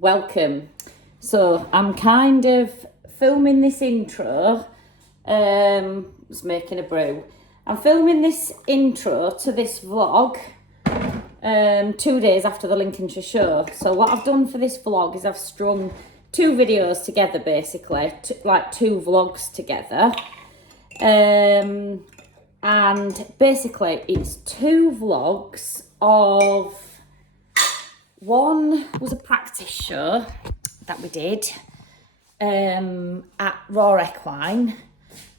welcome. So I'm kind of filming this intro, just making a brew. I'm filming this intro to this vlog 2 days after the Lincolnshire Show. So what I've done for this vlog is I've strung two videos together, basically, like two vlogs together. And basically it's two vlogs of, one was a practice show that we did at ROR Equine,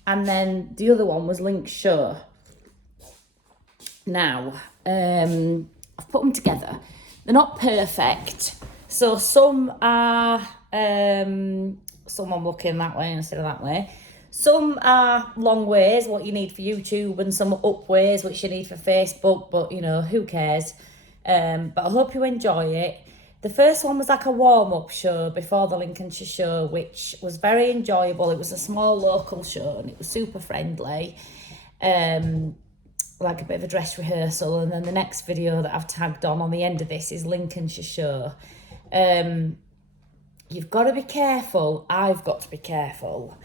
and then the other one was Lincolnshire Show. Now, I've put them together. They're not perfect. So some are, some I'm looking that way instead of that way. Some are long ways, what you need for YouTube, and some are up ways, which you need for Facebook, but you know, who cares? But I hope you enjoy it. The first one was like a warm-up show before the Lincolnshire Show, which was very enjoyable. It was a small local show and it was super friendly. Like a bit of a dress rehearsal. And then the next video that I've tagged on the end of this is Lincolnshire Show. You've got to be careful. I've got to be careful.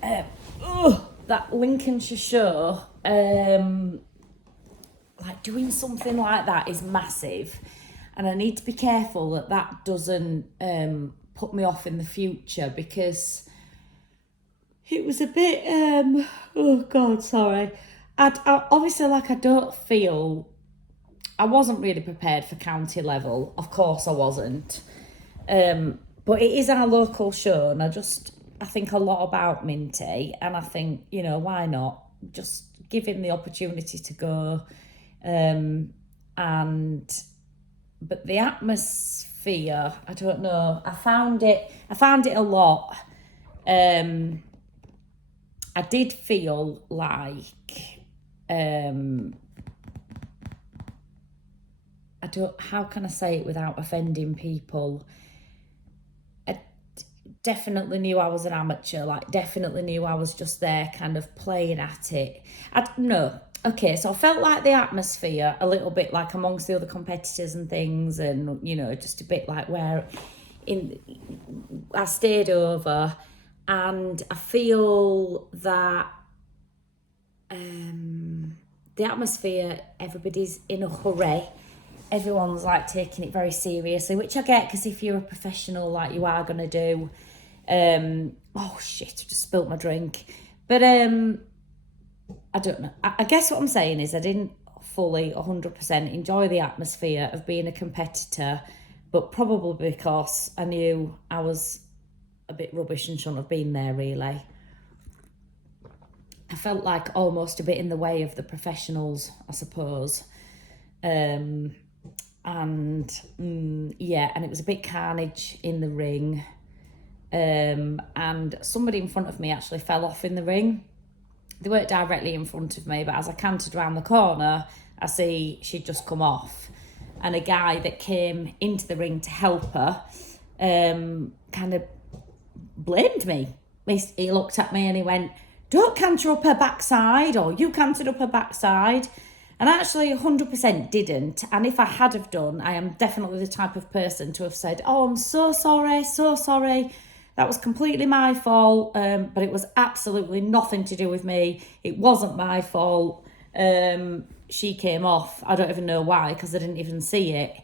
That Lincolnshire Show, like doing something like that is massive, and I need to be careful that that doesn't put me off in the future, because it was a bit oh god, sorry. I obviously, like, I don't feel, I wasn't really prepared for county level. Of course I wasn't, but it is our local show, and I think a lot about Minty, and I think, you know, why not just give him the opportunity to go. But the atmosphere, I don't know, I found it a lot. I did feel like, how can I say it without offending people? I definitely knew I was an amateur, like definitely knew I was just there kind of playing at it. Okay, so I felt like the atmosphere a little bit like amongst the other competitors and things, and, you know, just a bit like where I stayed over, and I feel that the atmosphere, everybody's in a hurry. Everyone's like taking it very seriously, which I get, because if you're a professional, like you are going to do, oh shit, I just spilt my drink. But I don't know. I guess what I'm saying is I didn't fully 100% enjoy the atmosphere of being a competitor, but probably because I knew I was a bit rubbish and shouldn't have been there, really. I felt like almost a bit in the way of the professionals, I suppose. Yeah, and it was a bit carnage in the ring. And somebody in front of me actually fell off in the ring. They weren't directly in front of me, but as I cantered around the corner, I see she'd just come off. And a guy that came into the ring to help her kind of blamed me. He looked at me and he went, "Don't canter up her backside," or "You cantered up her backside." And I actually 100% didn't. And if I had have done, I am definitely the type of person to have said, "Oh, I'm so sorry, so sorry. That was completely my fault, but it was absolutely nothing to do with me. It wasn't my fault. She came off. I don't even know why, because I didn't even see it.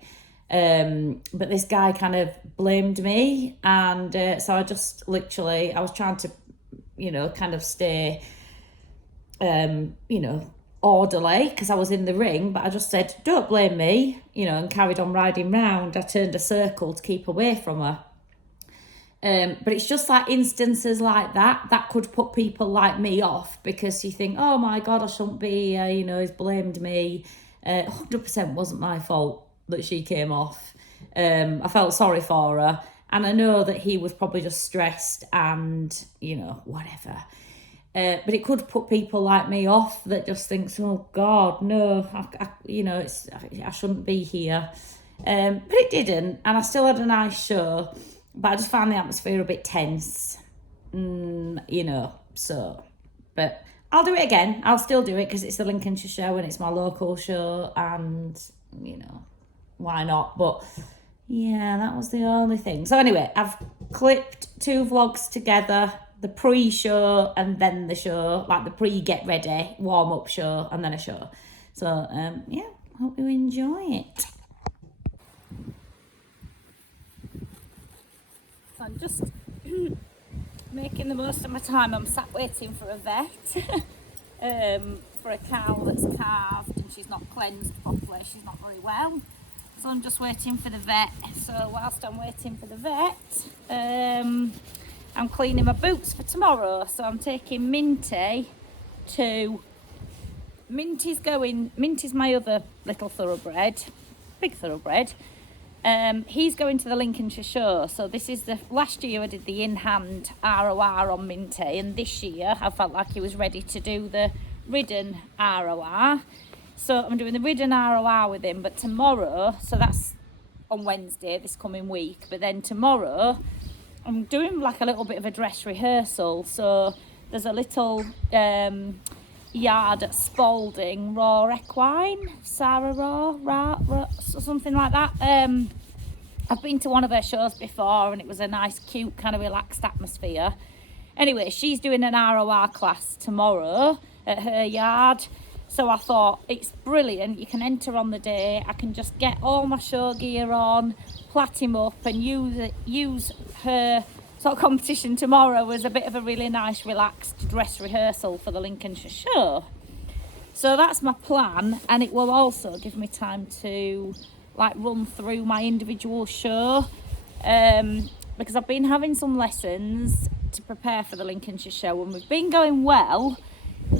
But this guy kind of blamed me, and so I just literally, I was trying to, you know, kind of stay, you know, orderly, because I was in the ring, but I just said, "Don't blame me," you know, and carried on riding round. I turned a circle to keep away from her. But it's just like instances like that could put people like me off, because you think, "Oh my God, I shouldn't be here, you know, he's blamed me." 100% wasn't my fault that she came off. I felt sorry for her, and I know that he was probably just stressed and, you know, whatever. But it could put people like me off that just thinks, "Oh God, no, you know, I shouldn't be here." But it didn't, and I still had a nice show. But I just found the atmosphere a bit tense, you know, so. But I'll do it again. I'll still do it, because it's the Lincolnshire Show and it's my local show, and, you know, why not? But Yeah, that was the only thing. So anyway, I've clipped 2 vlogs together, the pre-show and then the show, like the pre-get ready, warm-up show and then a show. So, yeah, hope you enjoy it. So I'm just making the most of my time. I'm sat waiting for a vet, for a cow that's calved and she's not cleansed properly, she's not very well. So I'm just waiting for the vet. So whilst I'm waiting for the vet, I'm cleaning my boots for tomorrow. So I'm taking Minty to... Minty's my other little thoroughbred, big thoroughbred. He's going to the Lincolnshire Show. So this is last year I did the in-hand ROR on Minty, and this year I felt like he was ready to do the ridden ROR. So I'm doing the ridden ROR with him, but tomorrow, so that's on Wednesday this coming week, but then tomorrow I'm doing like a little bit of a dress rehearsal. So there's a little yard at Spalding, ROR Equine, Sarah ROR, something like that. I've been to one of her shows before and it was a nice, cute, kind of relaxed atmosphere. Anyway, she's doing an ROR class tomorrow at her yard. So I thought, it's brilliant, you can enter on the day, I can just get all my show gear on, plait him up and use her sort of competition tomorrow as a bit of a really nice relaxed dress rehearsal for the Lincolnshire Show. So that's my plan, and it will also give me time to like run through my individual show, because I've been having some lessons to prepare for the Lincolnshire Show and we've been going well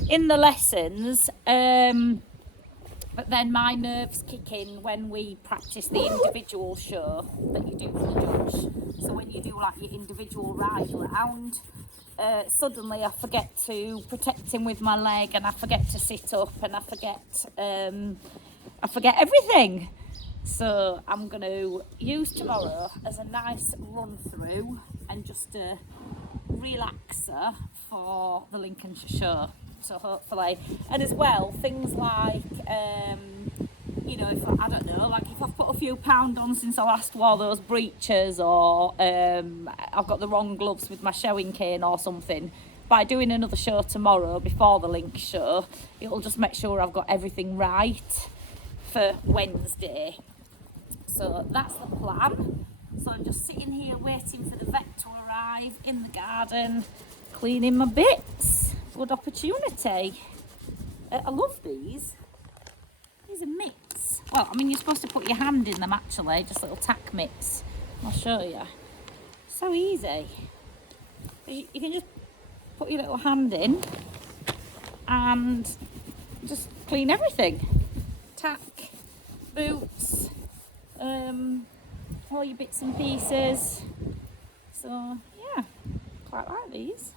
in the lessons, but then my nerves kick in when we practice the individual show that you do for the judge. So when you do like your individual ride around, suddenly I forget to protect him with my leg and I forget to sit up and I forget everything. So I'm going to use tomorrow as a nice run through and just a relaxer for the Lincolnshire Show. So hopefully, and as well, things like, you know, if I've put a few pound on since I last wore those breeches, or I've got the wrong gloves with my showing cane or something, by doing another show tomorrow before the Link show, it'll just make sure I've got everything right for Wednesday. So that's the plan. So I'm just sitting here waiting for the vet to arrive in the garden, cleaning my bits. Good opportunity. I love these. These are mitts. Well, I mean, you're supposed to put your hand in them actually, just little tack mitts. I'll show you. So easy. You can just put your little hand in and just clean everything. Tack, boots, all your bits and pieces. So yeah, quite like these.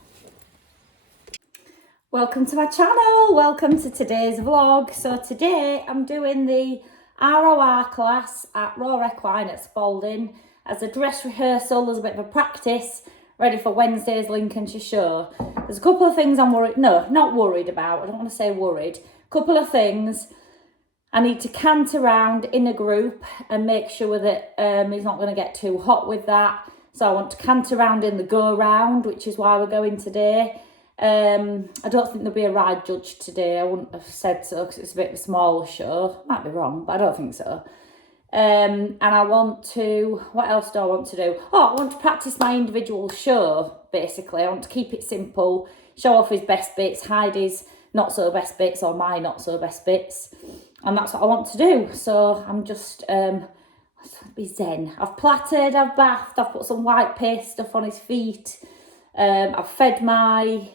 Welcome to my channel, welcome to today's vlog. So today I'm doing the ROR class at ROR Equine at Spalding as a dress rehearsal, as a bit of a practice, ready for Wednesday's Lincolnshire Show. There's a couple of things I'm not worried about, I don't want to say worried. A couple of things. I need to cant around in a group and make sure that he's not going to get too hot with that. So I want to cant around in the go round, which is why we're going today. I don't think there'll be a ride judge today. I wouldn't have said so because it's a bit of a smaller show. Might be wrong, but I don't think so. And I want to, what else do I want to do? Oh, I want to practice my individual show, basically. I want to keep it simple, show off his best bits, hide his not so best bits or my not so best bits. And that's what I want to do. So I'm just, be zen. I've plaited, I've bathed, I've put some white paste stuff on his feet. I've fed my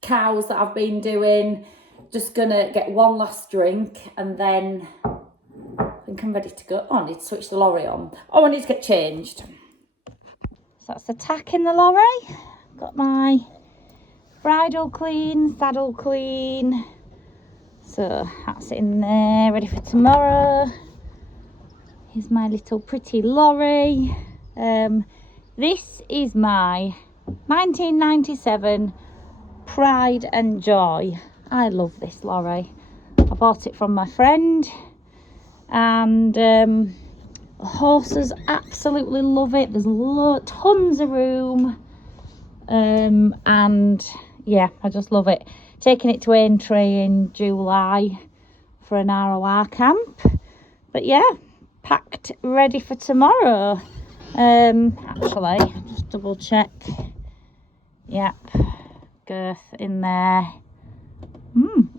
cows that I've been doing. Just gonna get one last drink and then I think I'm ready to go. Oh, I need to switch the lorry on. Oh, I need to get changed. So that's the tack in the lorry. Got my bridle clean, saddle clean. So that's in there, ready for tomorrow. Here's my little pretty lorry. This is my 1997 Pride and Joy. I love this lorry. I bought it from my friend and horses absolutely love it. There's tons of room, and yeah, I just love it. Taking it to Aintree in July for an ROR camp, but yeah, packed ready for tomorrow. Actually, just double check. Yep, girth in there.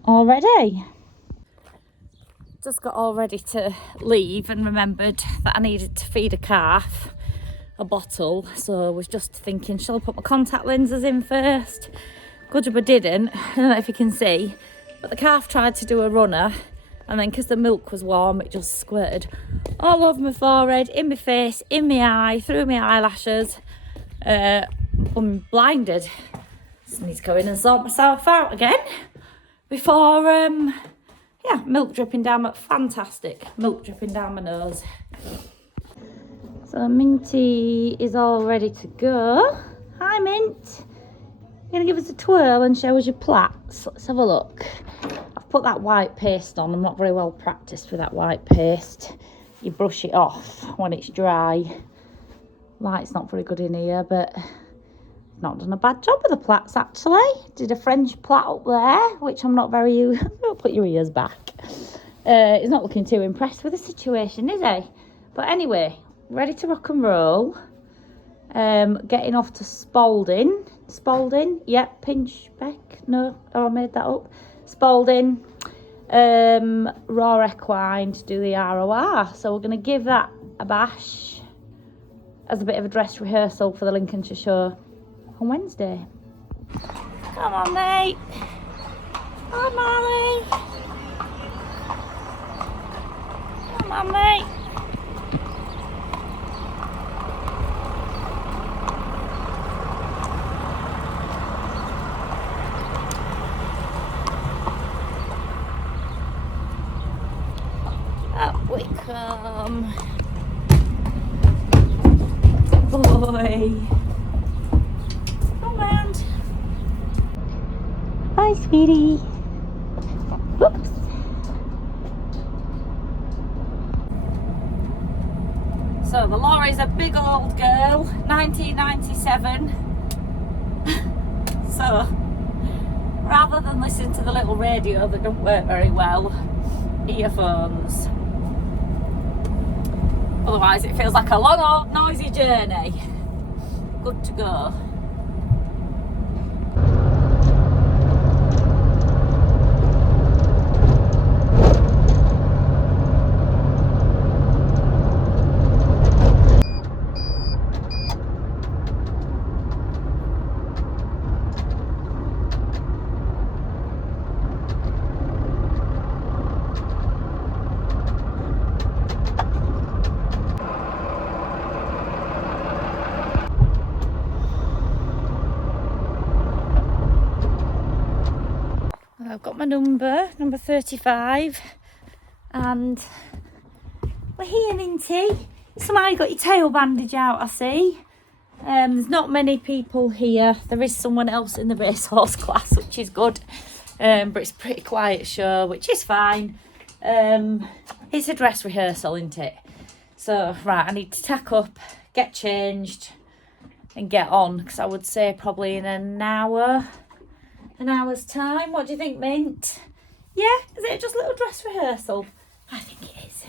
Already. Just got all ready to leave and remembered that I needed to feed a calf a bottle, so I was just thinking, shall I put my contact lenses in first? Good job I didn't. I don't know if you can see, but the calf tried to do a runner, and then because the milk was warm, it just squirted all over my forehead, in my face, in my eye, through my eyelashes. I'm blinded. So I need to go in and sort myself out again before yeah, milk dripping down my, fantastic milk dripping down my nose. So Minty is all ready to go. Hi Mint, you're gonna give us a twirl and show us your plaits. Let's have a look. I've put that white paste on. I'm not very well practiced with that white paste. You brush it off when it's dry. Light's not very good in here, but not done a bad job with the plaits actually. Did a French plait up there, which I'm not very used. Put your ears back. He's not looking too impressed with the situation, is he? But anyway, ready to rock and roll. Getting off to Spalding. Spalding, yep, Pinchbeck. No, oh, I made that up. Spalding, ROR Equine to do the ROR. So we're going to give that a bash as a bit of a dress rehearsal for the Lincolnshire Show on Wednesday. Come on, mate. Come on, Molly. Come on, mate. Up we come. Boy. Hi, sweetie. Whoops. So the lorry's a big old girl, 1997. So rather than listen to the little radio that don't work very well, earphones. Otherwise it feels like a long old noisy journey. Good to go. I've got my number 35, and we're here, Minty. Somebody got your tail bandage out, I see. There's not many people here. There is someone else in the racehorse class, which is good, but it's a pretty quiet show, which is fine. It's a dress rehearsal, isn't it? So, right, I need to tack up, get changed, and get on, because I would say probably in an hour's time. What do you think, Mint? Yeah, is it just a little dress rehearsal? I think it is.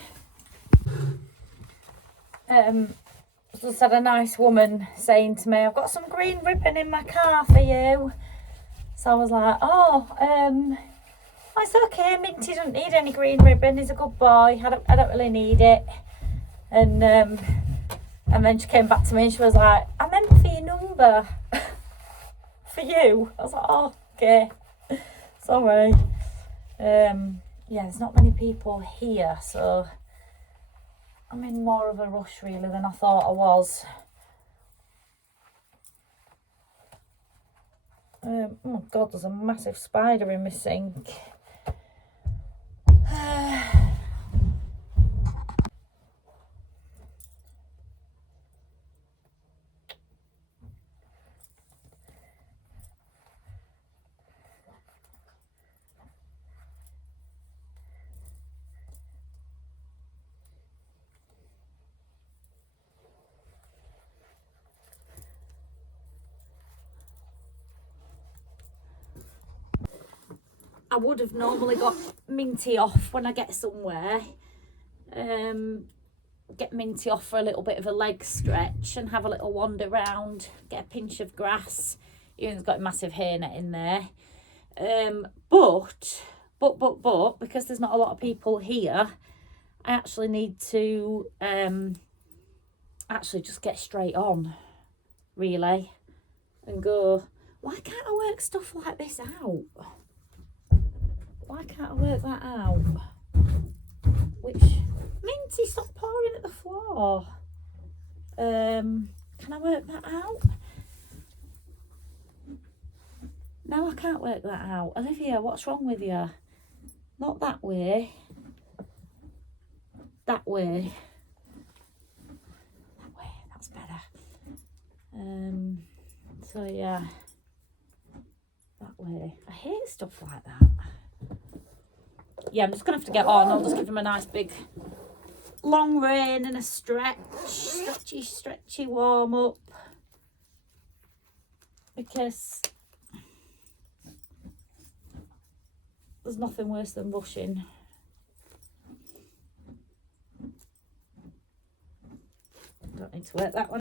Just had a nice woman saying to me, I've got some green ribbon in my car for you. So I was like, it's okay, Minty doesn't need any green ribbon, he's a good boy, I don't really need it. And then she came back to me and she was like, I meant for your number. For you. I was like, oh, okay, sorry. Yeah, there's not many people here, so I'm in more of a rush really than I thought I was. Oh my god, there's a massive spider in my sink. I would have normally got Minty off when I get somewhere. Get Minty off for a little bit of a leg stretch and have a little wander round, get a pinch of grass. Ian's got a massive hairnet in there. But because there's not a lot of people here, I actually need to actually just get straight on, really, and go, why can't I work stuff like this out? Why can't I work that out? Which, Minty, stop pouring at the floor. Can I work that out? No, I can't work that out. Olivia, what's wrong with you? Not that way. That way. That way, that's better. So yeah. That way. I hate stuff like that. Yeah, I'm just going to have to get on. I'll just give him a nice big long rein and a stretchy warm up. Because there's nothing worse than rushing. Don't need to work that one.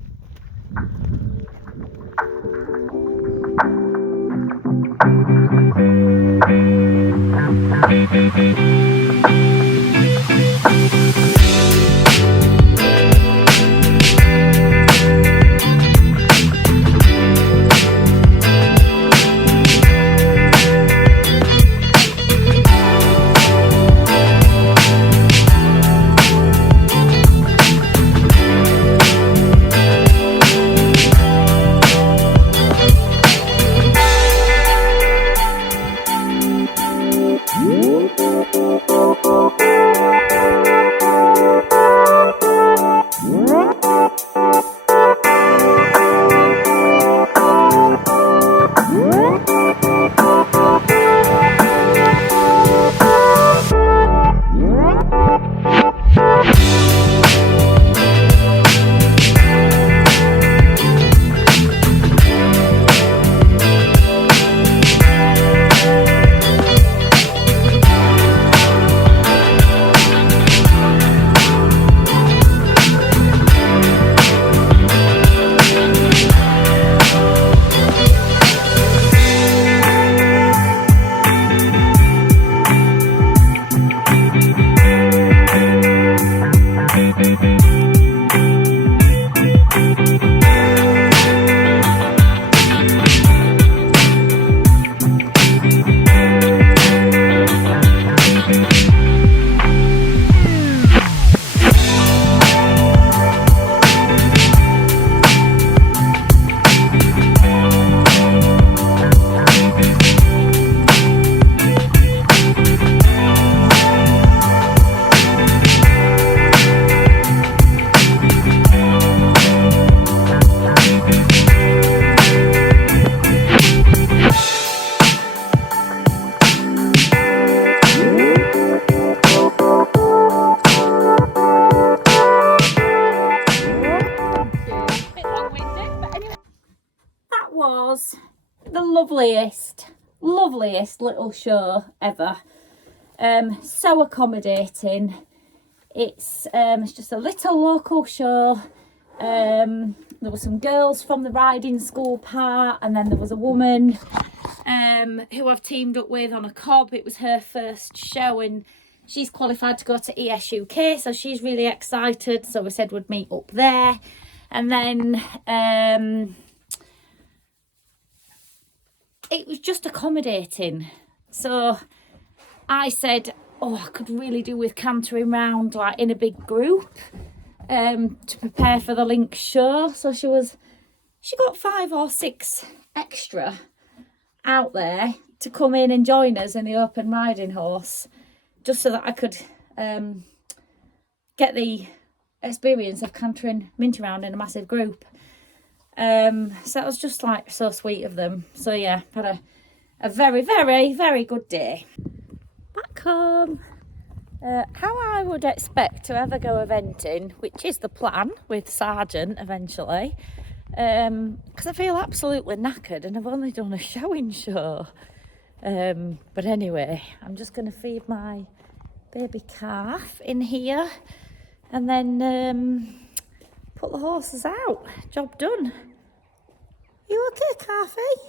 Was the loveliest little show ever. So accommodating. It's just a little local show. There were some girls from the riding school part, and then there was a woman who I've teamed up with on a cob. It was her first show and she's qualified to go to ESUK, so she's really excited. So we said we'd meet up there. And then it was just accommodating. So I said, oh, I could really do with cantering round like in a big group to prepare for the Linc show. So she got 5 or 6 extra out there to come in and join us in the open riding horse, just so that I could get the experience of cantering Minty around in a massive group. So that was just like so sweet of them. So yeah, had a very, very, very good day. Back home. How I would expect to ever go eventing, which is the plan with Sargent eventually, because I feel absolutely knackered and I've only done a showing show. But anyway, I'm just going to feed my baby calf in here and then put the horses out. Job done. You okay, calfie?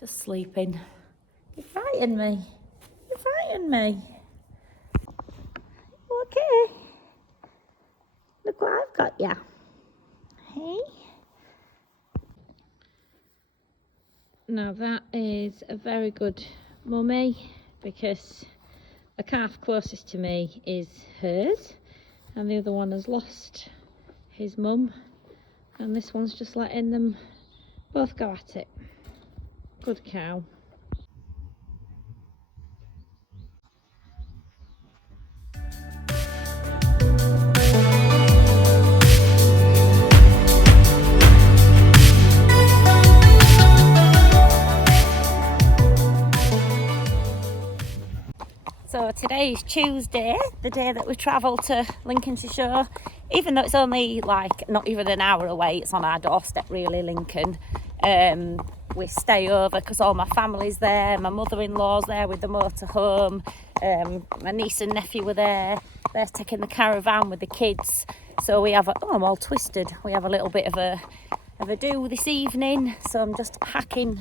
Just sleeping. You frightened me. You frightened me. You okay? Look what I've got ya. Hey? Now that is a very good mummy, because the calf closest to me is hers and the other one has lost his mum, and this one's just letting them both go at it. Good cow. So today is Tuesday, the day that we travel to Lincolnshire Show. Even though it's only like not even an hour away, it's on our doorstep really, Lincoln. We stay over because all my family's there, my mother-in-law's there with the motorhome, my niece and nephew were there. They're taking the caravan with the kids. So we have I'm all twisted. We have a little bit of a do this evening. So I'm just hacking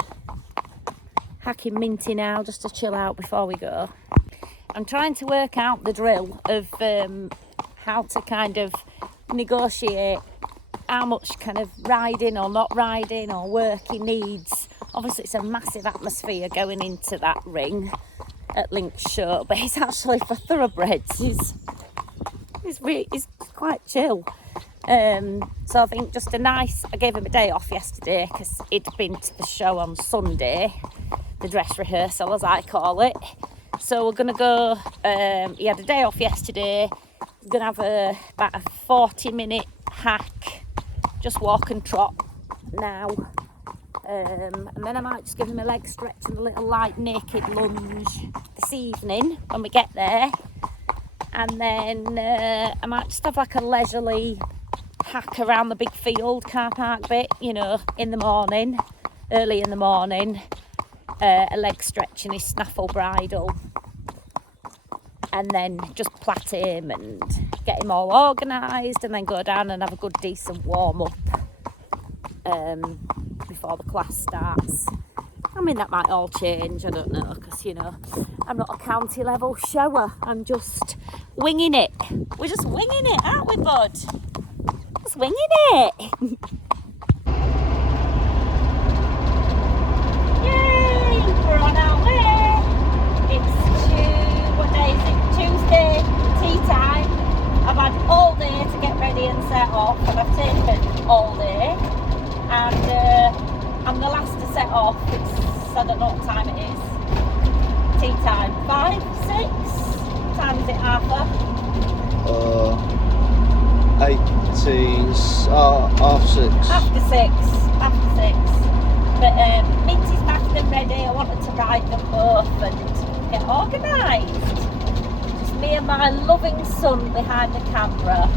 Minty now just to chill out before we go. I'm trying to work out the drill of how to kind of negotiate how much kind of riding or not riding or work he needs. Obviously it's a massive atmosphere going into that ring at Lincolnshire Show, but it's actually for thoroughbreds. He's quite chill. So I think just I gave him a day off yesterday because he'd been to the show on Sunday, the dress rehearsal as I call it. So we're going to go, he had a day off yesterday, we're going to have about a 40-minute hack, just walk and trot now. And then I might just give him a leg stretch and a little light naked lunge this evening when we get there. And then I might just have like a leisurely hack around the big field car park bit, you know, in the morning, early in the morning. A leg stretch in his snaffle bridle, and then just plait him and get him all organised, and then go down and have a good decent warm up before the class starts. I mean, that might all change, I don't know, because you know I'm not a county level shower, I'm just winging it. We're just winging it, aren't we, bud? Just winging it. We're on our way. It's what day is it? Tuesday, tea time. I've had all day to get ready and set off, and I've taken all day. And I'm the last to set off. I don't know what time it is. Tea time. 5, 6? What time is it, Arthur? 18, half 6. After 6. But Minty's packed them ready. I wanted to ride them both and get organised. Just me and my loving son behind the camera.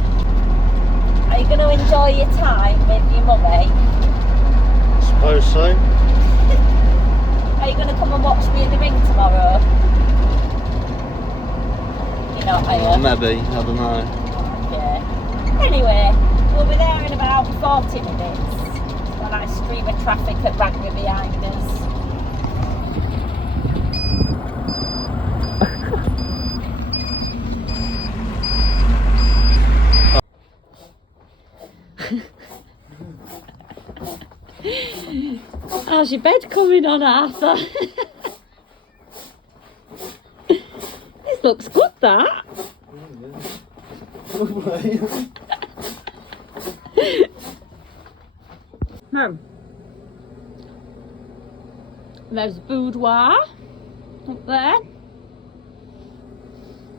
Are you going to enjoy your time with your mummy? Suppose so. Are you going to come and watch me in the ring tomorrow? You're not, are you? Maybe, I don't know. Yeah. Anyway, we'll be there in about 40 minutes. A nice stream of traffic at Ragnar behind us. How's your bed coming on, Arthur? This looks good, that. There's boudoir up there.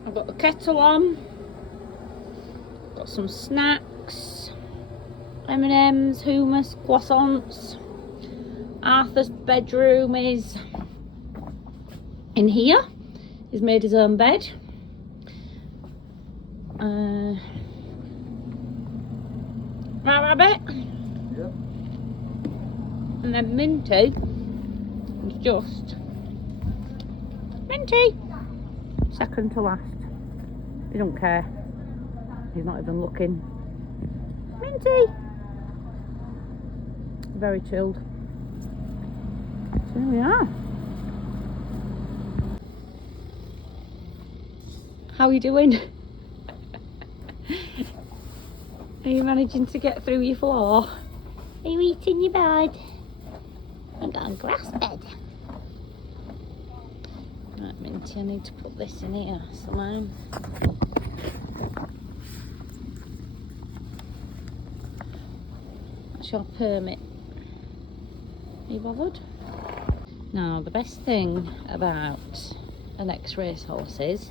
I've got the kettle on. Got some snacks, M&M's, hummus, croissants. Arthur's bedroom is in here. He's made his own bed. Right, Rabbit? Yep. And then Minty is just Minty, second to last. He don't care. He's not even looking. Minty, very chilled. So here we are. How are you doing? Are you managing to get through your floor? Are you eating your bed? I've got a grass bed. Right, Minty, I need to put this in here somehow. That's your permit. Are you bothered? Now, the best thing about an ex-racehorse is,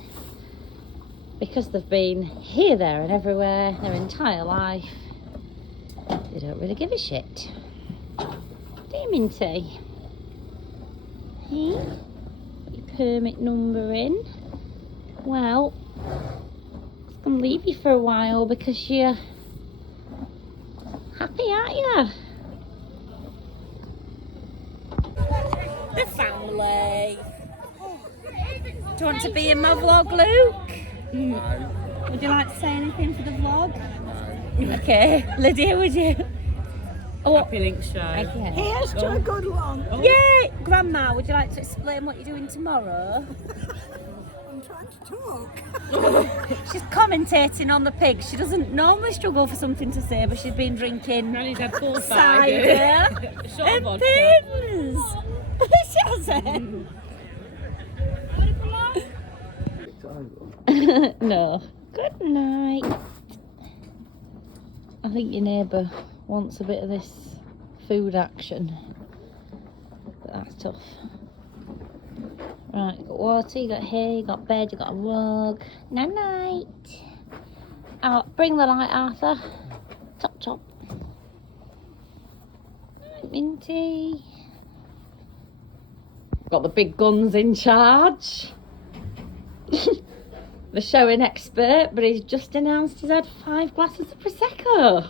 because they've been here, there and everywhere their entire life, they don't really give a shit. Do you, Minty? Hey? Put your permit number in. Well, it's going to leave you for a while because you're happy, aren't you? The family. Do you want to be in my vlog, Luke? No. Would you like to say anything for the vlog? No. Okay. Lydia, would you? Oh, Happy Lincolnshire Show. okay. Here's to a good one. Oh. Yay! Grandma, would you like to explain what you're doing tomorrow? I'm trying to talk. She's commentating on the pigs. She doesn't normally struggle for something to say, but she's been drinking Granny's had full cider Shot and vodka. pins. She hasn't. No. Good night. I think your neighbour wants a bit of this food action, but that's tough. Right, you got water, you got hay, you got bed, you got a rug. Night night. Oh, bring the light, Arthur. Top top. Night, Minty. Got the big guns in charge. The showing expert, but he's just announced he's had 5 glasses of Prosecco.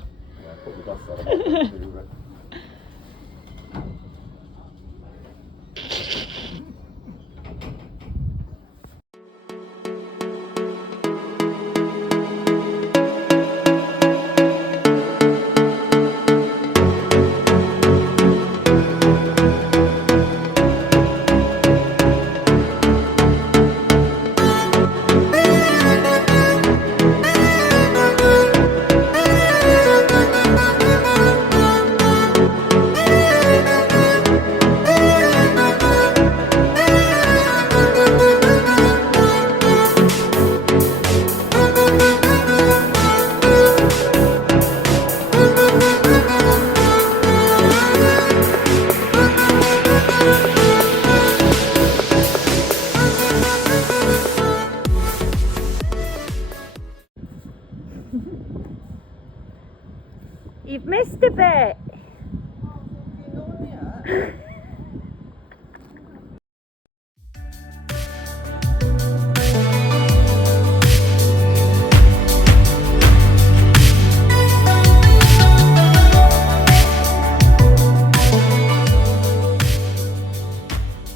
You've missed a bit.